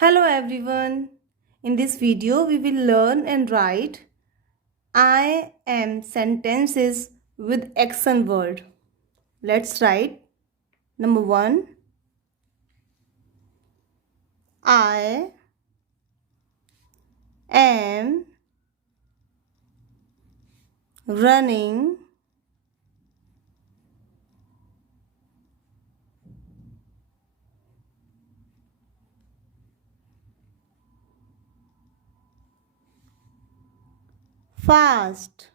Hello everyone. In this video we will learn and write I am sentences with action word. Let's write. Number 1. I am running fast.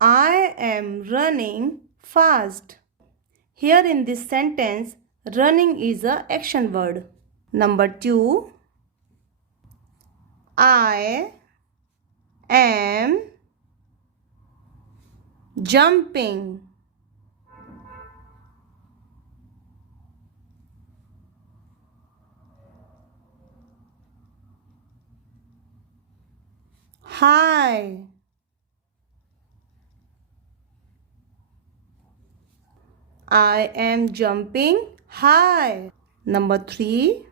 I am running fast. Here in this sentence, running is a action word. Number 2. I am jumping. High. I am jumping high. Number 3.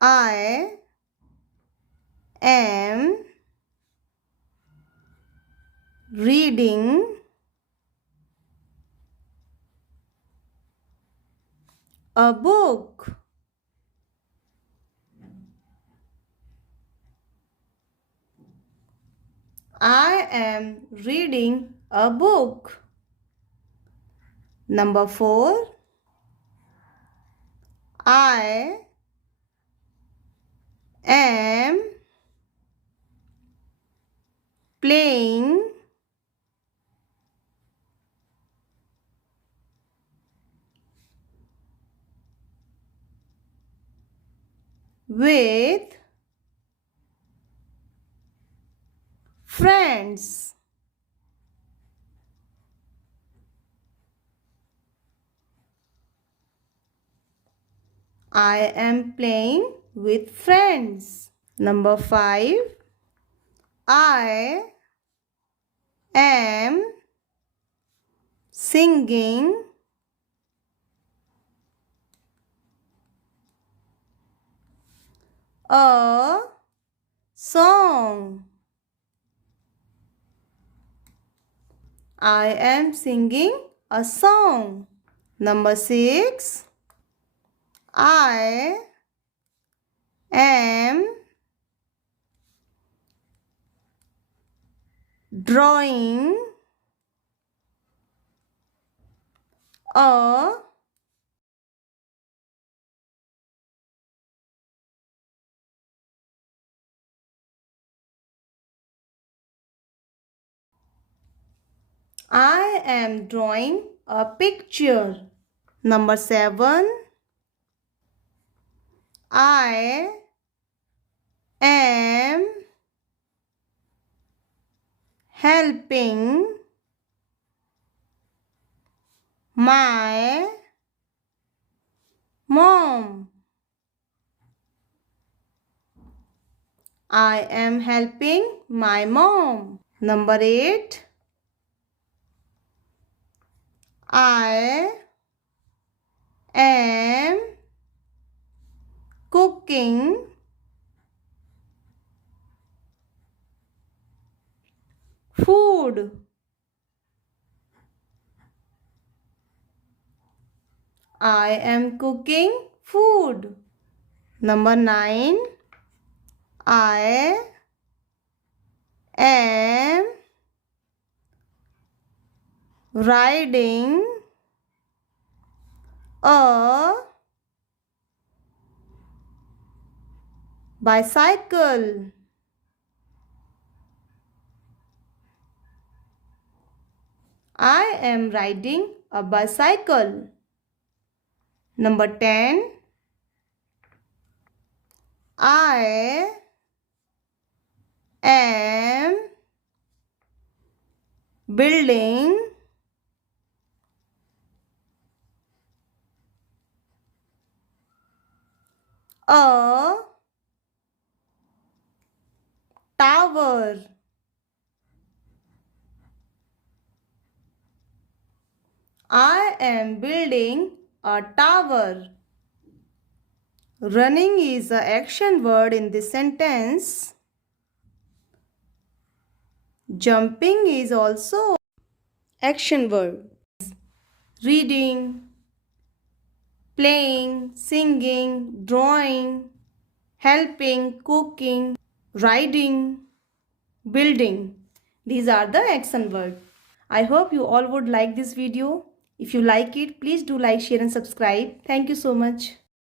I am reading a book. I am reading a book. Number 4. I am playing with friends. I am playing with friends. Number 5. I am singing a song. I am singing a song. Number 6. I am drawing a I am drawing a picture. Number 7. I am helping my mom. I am helping my mom. Number 8. I am cooking food. I am cooking food. Number 9. I am riding a bicycle. I am riding a bicycle. Number 10. I am building a tower. I am building a tower. Running is the action word in this sentence. Jumping is also action word. Reading, playing, singing, drawing, helping, cooking, riding, building. These are the action words. I hope you all would like this video. If you like it, please do like, share and subscribe. Thank you so much.